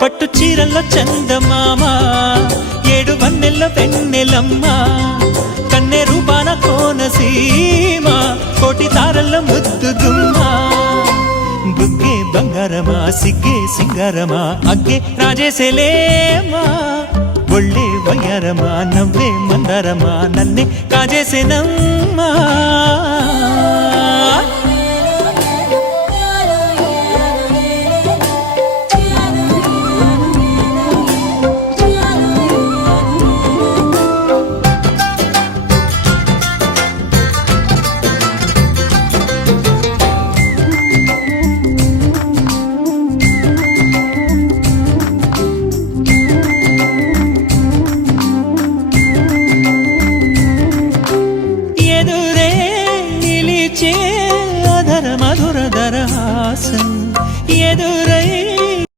పట్టు చీరల్లో చందమామ ఏడు వన్నెల్ల వెన్నెలమ్మ కన్నె రూపాన కోనసీమ కోటి తారల్లో ముద్దుగుమ్మ బుగ్గే బంగారమా సిగ్గే సింగారమా అగ్గే రాజేసేలేమా ఒళ్ళే వయ్యారమా నవ్వే మందారమా నన్నే కాజేసేనమ్మా